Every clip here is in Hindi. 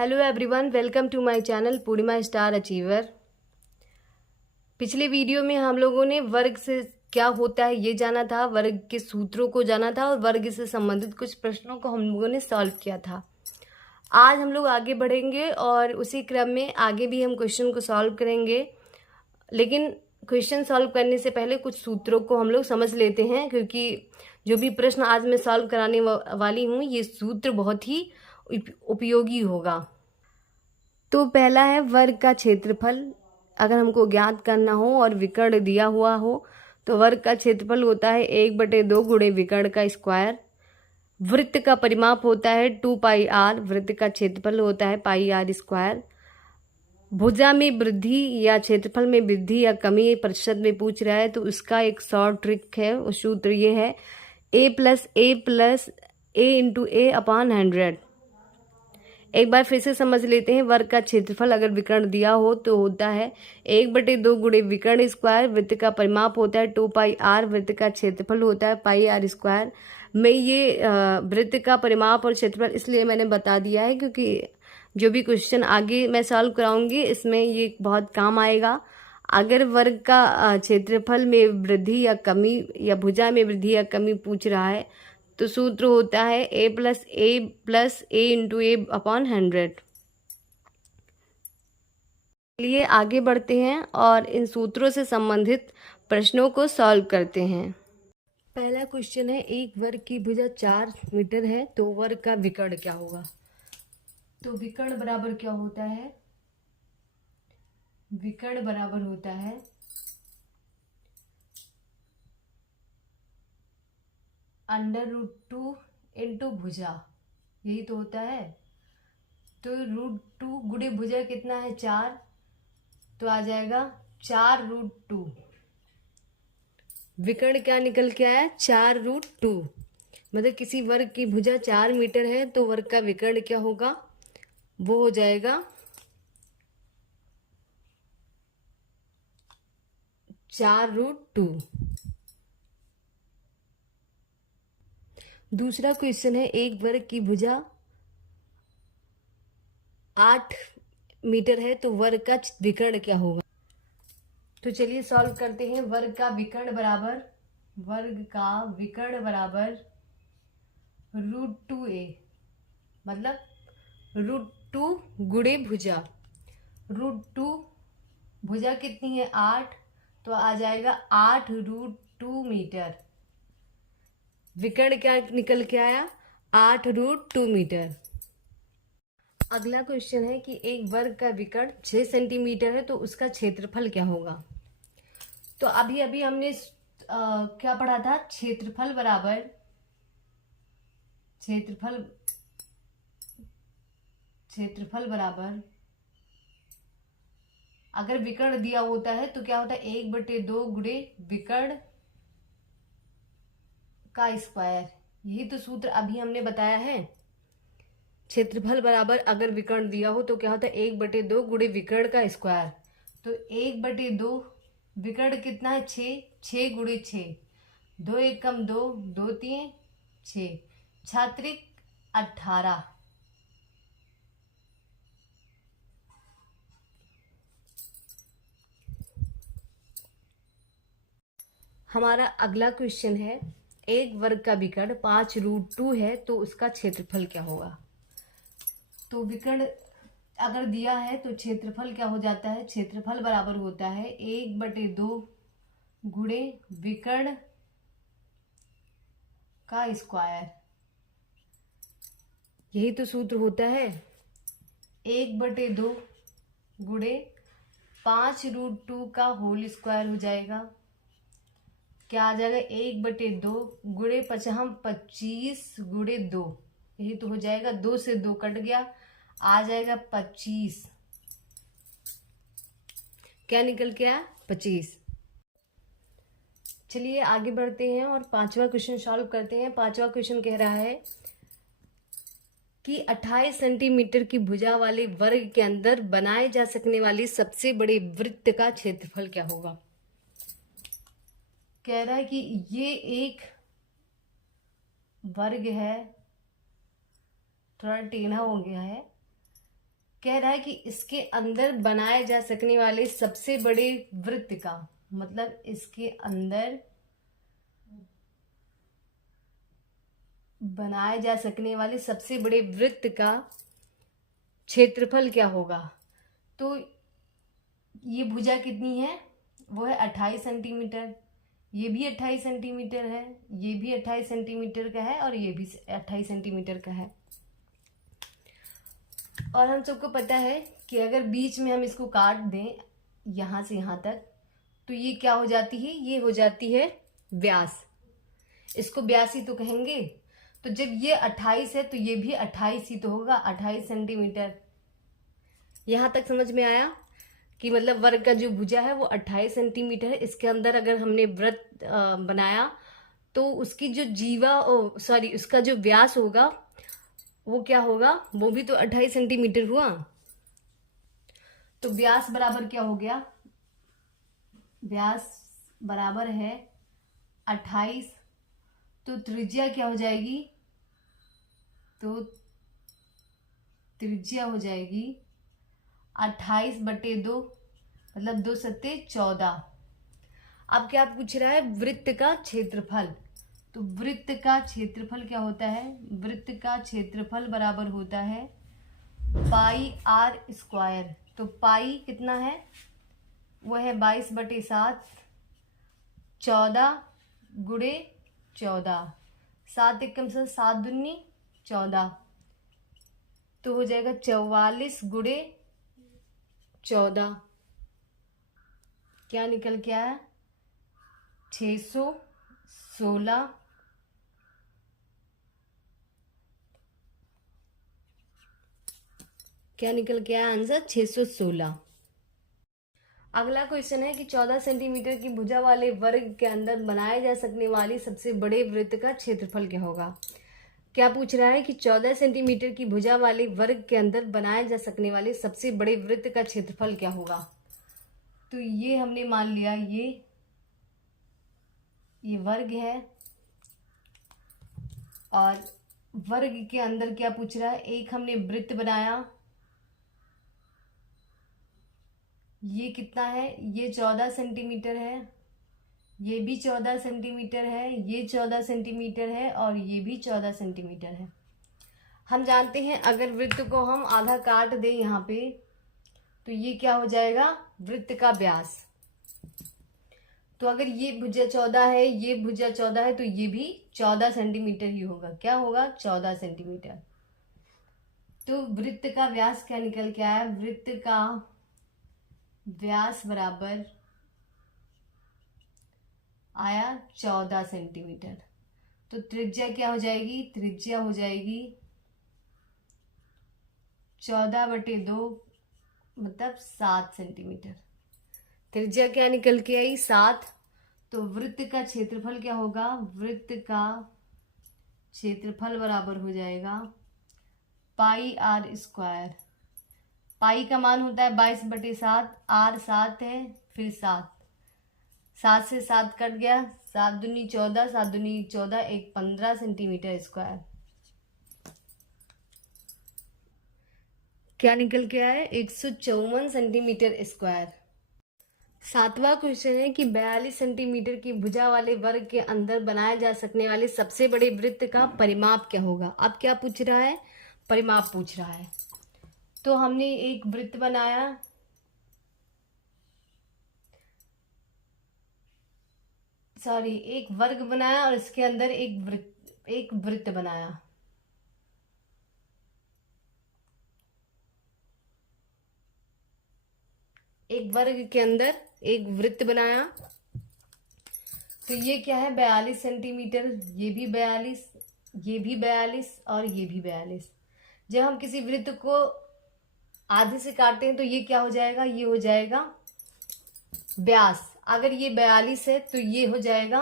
Hello everyone, welcome to my channel Purnima star achiever. पिछले वीडियो में हम लोगों ने वर्ग से क्या होता है ये जाना था, वर्ग के सूत्रों को जाना था और वर्ग से संबंधित कुछ प्रश्नों को हम लोगों ने सॉल्व किया था। आज हम लोग आगे बढ़ेंगे और उसी क्रम में आगे भी हम क्वेश्चन को सॉल्व करेंगे। लेकिन क्वेश्चन सॉल्व करने से पहले कुछ सूत्रों को हम लोग समझ लेते हैं, क्योंकि जो भी प्रश्न आज मैं सॉल्व कराने वाली हूँ ये सूत्र बहुत ही उपयोगी होगा। तो पहला है वर्ग का क्षेत्रफल। अगर हमको ज्ञात करना हो और विकर्ण दिया हुआ हो तो वर्ग का क्षेत्रफल होता है 1/2 गुणे विकर्ण का स्क्वायर। वृत्त का परिमाप होता है 2πr, वृत्त का क्षेत्रफल होता है πr²। भुजा में वृद्धि या क्षेत्रफल में वृद्धि या कमी प्रतिशत में पूछ रहा है तो उसका एक शॉर्ट ट्रिक है, उस सूत्र ये है a+a+a/100। एक बार फिर से समझ लेते हैं। वर्ग का क्षेत्रफल अगर विकर्ण दिया हो तो होता है 1/2 गुणे विकर्ण स्क्वायर। वृत्त का परिमाप होता है 2πr, वृत्त का क्षेत्रफल होता है πr²। मैं ये वृत्त का परिमाप और क्षेत्रफल इसलिए मैंने बता दिया है क्योंकि जो भी क्वेश्चन आगे मैं सॉल्व कराऊंगी इसमें ये बहुत काम आएगा। अगर वर्ग का क्षेत्रफल में वृद्धि या कमी या भुजा में वृद्धि या कमी पूछ रहा है तो सूत्र होता है a+a+a/100। चलिए आगे बढ़ते हैं और इन सूत्रों से संबंधित प्रश्नों को सॉल्व करते हैं। पहला क्वेश्चन है, एक वर्ग की भुजा 4 मीटर है तो वर्ग का विकर्ण क्या होगा। तो विकर्ण बराबर क्या होता है, विकर्ण बराबर होता है √2 इंटू भुजा, यही तो होता है। तो √2 गुणे भुजा कितना है 4, तो आ जाएगा 4√2। विकर्ण क्या निकल के आया 4√2। मतलब किसी वर्ग की भुजा 4 मीटर है तो वर्ग का विकर्ण क्या होगा, वो हो जाएगा 4√2। दूसरा क्वेश्चन है, एक वर्ग की भुजा 8 मीटर है तो वर्ग का विकर्ण क्या होगा। तो चलिए सॉल्व करते हैं। वर्ग का विकर्ण बराबर √2a, मतलब √2 गुणे भुजा। √2 भुजा कितनी है 8, तो आ जाएगा 8√2 मीटर। विकर्ण क्या निकल के आया 8√2 मीटर। अगला क्वेश्चन है कि एक वर्ग का विकर्ण 6 सेंटीमीटर है तो उसका क्षेत्रफल क्या होगा। तो अभी अभी हमने क्या पढ़ा था, क्षेत्रफल बराबर अगर विकर्ण दिया होता है तो क्या होता है 1/2 गुणे विकर्ण का स्क्वायर। यही तो सूत्र अभी हमने बताया है। क्षेत्रफल बराबर अगर विकर्ण दिया हो तो क्या होता है 1/2 गुणे विकर्ण का स्क्वायर। तो 1/2 विकर्ण कितना है 6, 6 गुणे 6, 2 1 कम 2, 2 3 6, छात्रिक 18। हमारा अगला क्वेश्चन है, एक वर्ग का विकर्ण 5√2 है तो उसका क्षेत्रफल क्या होगा। तो विकर्ण अगर दिया है तो क्षेत्रफल क्या हो जाता है, क्षेत्रफल बराबर होता है 1/2 गुणे विकर्ण का स्क्वायर। यही तो सूत्र होता है 1/2 गुणे 5√2 का होल स्क्वायर हो जाएगा। क्या आ जाएगा 1/2 गुणे 25 गुणे 2, यही तो हो जाएगा। 2 से 2 कट गया, आ जाएगा 25। क्या निकल के आया 25। चलिए आगे बढ़ते हैं और पांचवा क्वेश्चन सॉल्व करते हैं। पांचवा क्वेश्चन कह रहा है कि 28 सेंटीमीटर की भुजा वाले वर्ग के अंदर बनाए जा सकने वाले सबसे बड़े वृत्त का क्षेत्रफल क्या होगा। कह रहा है कि ये एक वर्ग है, थोड़ा टेढ़ा हो गया है, कह रहा है कि इसके अंदर बनाए जा सकने वाले सबसे बड़े वृत्त का, मतलब इसके अंदर बनाए जा सकने वाले सबसे बड़े वृत्त का क्षेत्रफल क्या होगा। तो ये भुजा कितनी है, वो है 28 सेंटीमीटर। ये भी 28 सेंटीमीटर है, ये भी 28 सेंटीमीटर का है, और ये भी 28 सेंटीमीटर का है। और हम सबको पता है कि अगर बीच में हम इसको काट दें यहाँ से यहाँ तक, तो ये क्या हो जाती है, ये हो जाती है व्यास। इसको व्यास ही तो कहेंगे। तो जब ये 28 है तो ये भी 28 ही तो होगा, 28 सेंटीमीटर। यहाँ तक समझ में आया कि मतलब वर्ग का जो भुजा है वो 28 सेंटीमीटर है। इसके अंदर अगर हमने वृत्त बनाया तो उसकी जो उसका जो व्यास होगा वो क्या होगा, वो भी तो 28 सेंटीमीटर हुआ। तो व्यास बराबर क्या हो गया, व्यास बराबर है 28। तो त्रिज्या क्या हो जाएगी, तो त्रिज्या हो जाएगी 28/2, मतलब 2 सत्ते 14। अब क्या पूछ रहा है, वृत्त का क्षेत्रफल। तो वृत्त का क्षेत्रफल क्या होता है, वृत्त का क्षेत्रफल बराबर होता है पाई r स्क्वायर। तो पाई कितना है, वो है 22/7, 14 गुणे 14, 7 एकम से 7 दूनी 14, तो हो जाएगा 44 गुणे 14। क्या निकल के आया, 616। क्या निकल के आया आंसर, 616। अगला क्वेश्चन है कि 14 सेंटीमीटर की भुजा वाले वर्ग के अंदर बनाए जा सकने वाली सबसे बड़े वृत्त का क्षेत्रफल क्या होगा। क्या पूछ रहा है कि 14 सेंटीमीटर की भुजा वाले वर्ग के अंदर बनाए जा सकने वाले सबसे बड़े वृत्त का क्षेत्रफल क्या होगा। तो ये हमने मान लिया ये वर्ग है, और वर्ग के अंदर क्या पूछ रहा है, एक हमने वृत्त बनाया, ये कितना है, ये 14 सेंटीमीटर है, ये भी 14 सेंटीमीटर है, ये 14 सेंटीमीटर है, और ये भी 14 सेंटीमीटर है। हम जानते हैं अगर वृत्त को हम आधा काट दें यहाँ पे, तो ये क्या हो जाएगा, वृत्त का व्यास। तो अगर ये भुजा 14 है, ये भुजा 14 है, तो ये भी 14 सेंटीमीटर ही होगा। क्या होगा, 14 सेंटीमीटर। तो वृत्त का व्यास क्या निकल के आया, वृत्त का व्यास बराबर आया 14 सेंटीमीटर। तो त्रिज्या क्या हो जाएगी, त्रिज्या हो जाएगी 14/2, मतलब 7 सेंटीमीटर। त्रिज्या क्या निकल के आई, 7। तो वृत्त का क्षेत्रफल क्या होगा, वृत्त का क्षेत्रफल बराबर हो जाएगा पाई r स्क्वायर। पाई का मान होता है 22/7, r 7 है, फिर 7 से 7 कट गया, 7 दूनी 14, 7 दूनी 14, 15 सेंटीमीटर स्क्वायर। क्या निकल के आया, 154 सेंटीमीटर स्क्वायर। 7वां क्वेश्चन है कि 42 सेंटीमीटर की भुजा वाले वर्ग के अंदर बनाए जा सकने वाले सबसे बड़े वृत्त का परिमाप क्या होगा। अब क्या पूछ रहा है, परिमाप पूछ रहा है। तो हमने एक वृत्त बनाया, एक वर्ग बनाया, और इसके अंदर एक वृत्त बनाया। एक वर्ग के अंदर एक वृत्त बनाया। तो ये क्या है, 42 सेंटीमीटर, ये भी 42, ये भी 42, और ये भी 42। जब हम किसी वृत्त को आधे से काटते हैं तो ये क्या हो जाएगा, ये हो जाएगा व्यास। अगर ये 42 है तो ये हो जाएगा,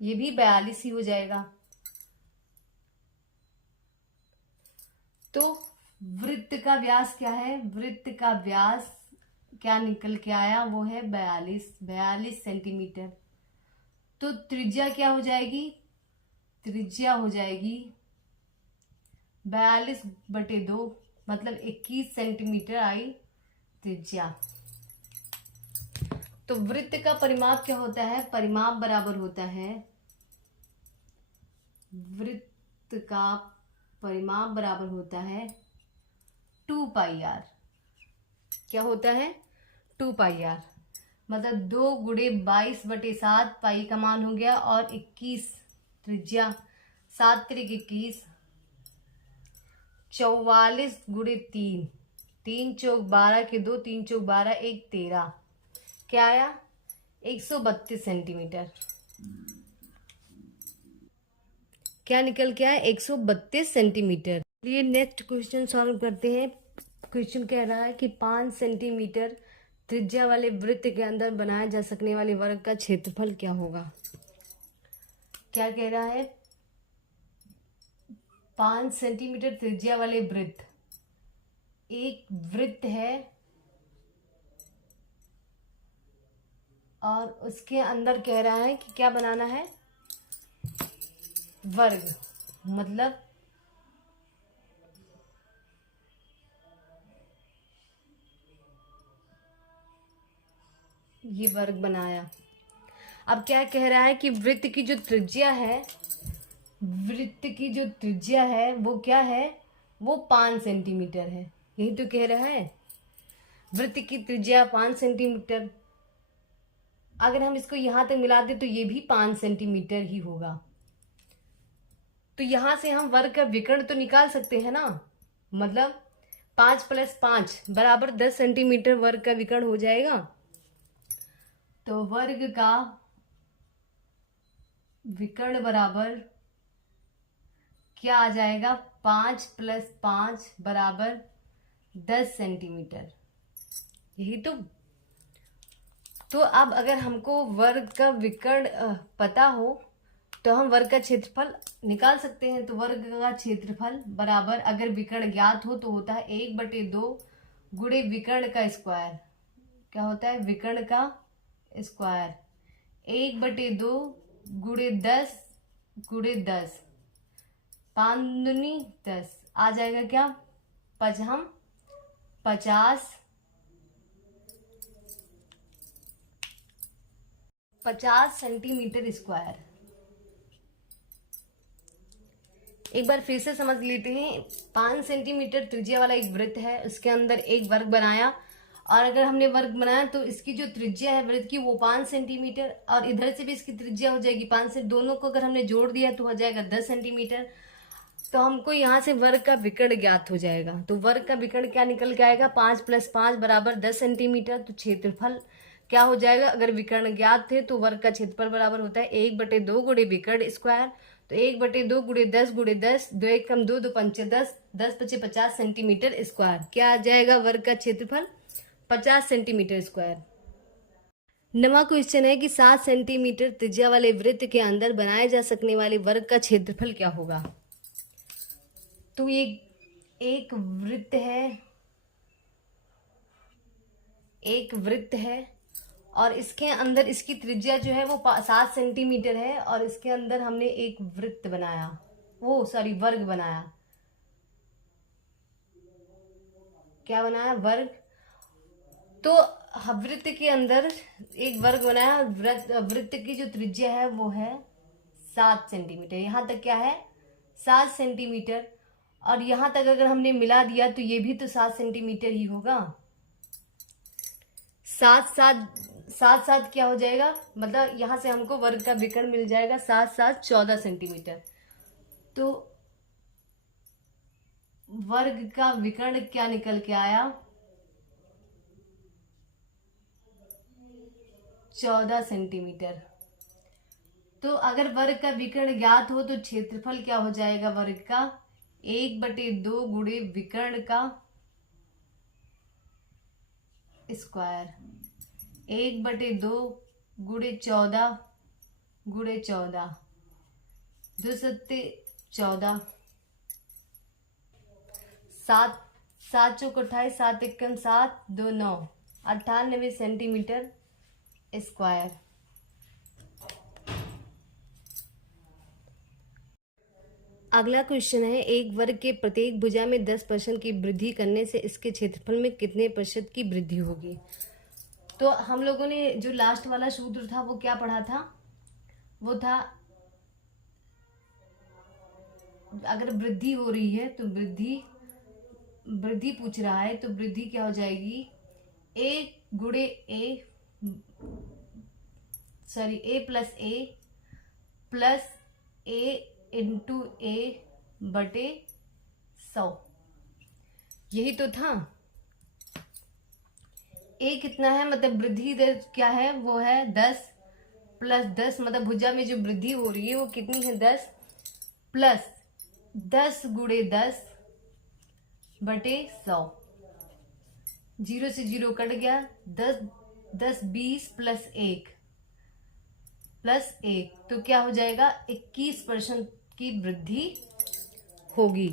ये भी 42 ही हो जाएगा। तो वृत्त का व्यास क्या है, वृत्त का व्यास क्या निकल के आया, वो है 42 सेंटीमीटर। तो त्रिज्या क्या हो जाएगी, त्रिज्या हो जाएगी 42/2, मतलब 21 सेंटीमीटर आई त्रिज्या। तो वृत्त का परिमाप क्या होता है? परिमाप बराबर होता है, वृत्त का परिमाप बराबर होता है 2πr। क्या होता है? 2πr। मतलब 2 × 22/7 पाई का मान हो गया, और 21 त्रिज्या, 7 × 21, 44 × 3, 3 चौक 12 के 2, 3 चौक 12, 1 13, क्या आया? 132 सेंटीमीटर। क्या निकल के आया? 132 सेंटीमीटर। ये नेक्स्ट क्वेश्चन सॉल्व करते हैं। क्वेश्चन कह रहा है कि 5 सेंटीमीटर त्रिज्या वाले वृत्त के अंदर बनाए जा सकने वाले वर्ग का क्षेत्रफल क्या होगा? क्या कह रहा है? 5 सेंटीमीटर त्रिज्या वाले वृत्त, एक वृत्त है और उसके अंदर कह रहा है कि क्या बनाना है? वर्ग। मतलब ये वर्ग बनाया। अब क्या कह रहा है कि वृत्त की जो त्रिज्या है, वृत्त की जो त्रिज्या है वो क्या है? वो 5 सेंटीमीटर है। यही तो कह रहा है, वृत्त की त्रिज्या 5 सेंटीमीटर। अगर हम इसको यहां तक मिला दें तो ये भी 5 सेंटीमीटर ही होगा। तो यहां से हम वर्ग का विकर्ण तो निकाल सकते हैं ना। मतलब 5 + 5 बराबर 10 सेंटीमीटर वर्ग का विकर्ण हो जाएगा। तो वर्ग का विकर्ण बराबर क्या आ जाएगा? 5 + 5 बराबर 10 सेंटीमीटर। यही तो अब अगर हमको वर्ग का विकर्ण पता हो तो हम वर्ग का क्षेत्रफल निकाल सकते हैं। तो वर्ग का क्षेत्रफल बराबर, अगर विकर्ण ज्ञात हो तो होता है 1/2 गुणे विकर्ण का स्क्वायर। क्या होता है? विकर्ण का स्क्वायर। 1/2 गुणे 10 गुणे 10, 5 दूनी 10, आ जाएगा क्या? 50 सेंटीमीटर स्क्वायर। एक बार फिर से समझ लेते हैं। 5 सेंटीमीटर त्रिज्या वाला एक वृत्त है, उसके अंदर एक वर्ग बनाया, और अगर हमने वर्ग बनाया तो इसकी जो त्रिज्या है वृत्त की वो 5 सेंटीमीटर, और इधर से भी इसकी त्रिज्या हो जाएगी 5 से, दोनों को अगर हमने जोड़ दिया तो हो जाएगा 10 सेंटीमीटर। तो हमको यहाँ से वर्ग का विकर्ण ज्ञात हो जाएगा। तो वर्ग का विकर्ण क्या निकल के आएगा? 5 + 5 बराबर 10 सेंटीमीटर। तो क्षेत्रफल क्या हो जाएगा? अगर विकर्ण ज्ञात थे तो वर्ग का क्षेत्रफल बराबर होता है 1/2 गुणे विकर्ण स्क्वायर। तो 1/2 गुणे 10 गुणे 10, 2 1 कम 2, 2 5 10, 10 5 50 सेंटीमीटर स्क्वायर। क्या आ जाएगा वर्ग का क्षेत्रफल? 50 सेंटीमीटर स्क्वायर। नवा क्वेश्चन है कि 7 सेंटीमीटर त्रिज्या वाले वृत्त के अंदर बनाए जा सकने वाले वर्ग का क्षेत्रफल क्या होगा? तो ये एक वृत्त है, एक वृत्त है, और इसके अंदर इसकी त्रिज्या जो है वो 7 सेंटीमीटर है, और इसके अंदर हमने एक वृत्त बनाया, वर्ग बनाया। क्या बनाया? वर्ग। तो वृत्त के अंदर एक वर्ग बनाया। वृत्त की जो त्रिज्या है वो है 7 सेंटीमीटर। यहाँ तक क्या है? 7 सेंटीमीटर। और यहाँ तक अगर हमने मिला दिया तो ये भी तो 7 सेंटीमीटर ही होगा। 7 क्या हो जाएगा? मतलब यहाँ से हमको वर्ग का विकर्ण मिल जाएगा 7 7 14 सेंटीमीटर। तो वर्ग का विकर्ण क्या निकल के आया? 14 सेंटीमीटर। तो अगर वर्ग का विकर्ण ज्ञात हो तो क्षेत्रफल क्या हो जाएगा वर्ग का? 1/2 गुणे विकर्ण का स्क्वायर। 1/2 गुणे 14 गुणे 14, 2 7 14, 7 7 चौक 28, 7 1 7, 2 9, 98 सेंटीमीटर स्क्वायर। अगला क्वेश्चन है, एक वर्ग के प्रत्येक भुजा में 10% की वृद्धि करने से इसके क्षेत्रफल में कितने प्रतिशत की वृद्धि होगी। तो हम लोगों ने जो लास्ट वाला सूत्र था वो क्या पढ़ा था, वो था अगर वृद्धि हो रही है तो वृद्धि पूछ रहा है तो वृद्धि क्या हो जाएगी, ए प्लस ए इंटू ए बटे 100। यही तो था। ए कितना है, मतलब वृद्धि दर क्या है, वो है 10 प्लस 10, मतलब भुजा में जो वृद्धि हो रही है वो कितनी है 10 प्लस 10 गुणे 10 बटे 100। 0 से 0 कट गया, 10 20 प्लस 1 तो क्या हो जाएगा, 21% की वृद्धि होगी।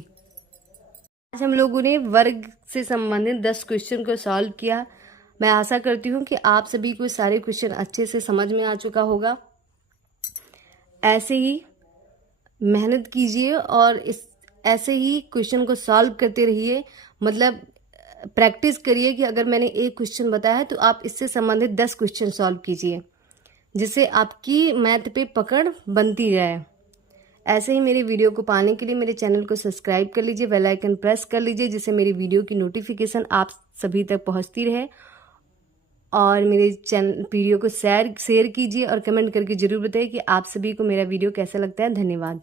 आज हम लोगों ने वर्ग से संबंधित 10 क्वेश्चन को सॉल्व किया। मैं आशा करती हूँ कि आप सभी को सारे क्वेश्चन अच्छे से समझ में आ चुका होगा। ऐसे ही मेहनत कीजिए और ऐसे ही क्वेश्चन को सॉल्व करते रहिए, मतलब प्रैक्टिस करिए कि अगर मैंने एक क्वेश्चन बताया है तो आप इससे संबंधित 10 क्वेश्चन सॉल्व कीजिए, जिससे आपकी मैथ पे पकड़ बनती जाए। ऐसे ही मेरे वीडियो को पाने के लिए मेरे चैनल को सब्सक्राइब कर लीजिए, बेल आइकन प्रेस कर लीजिए, जिससे मेरी वीडियो की नोटिफिकेशन आप सभी तक पहुंचती रहे। और मेरे चैनल वीडियो को शेयर कीजिए और कमेंट करके ज़रूर बताइए कि आप सभी को मेरा वीडियो कैसा लगता है। धन्यवाद।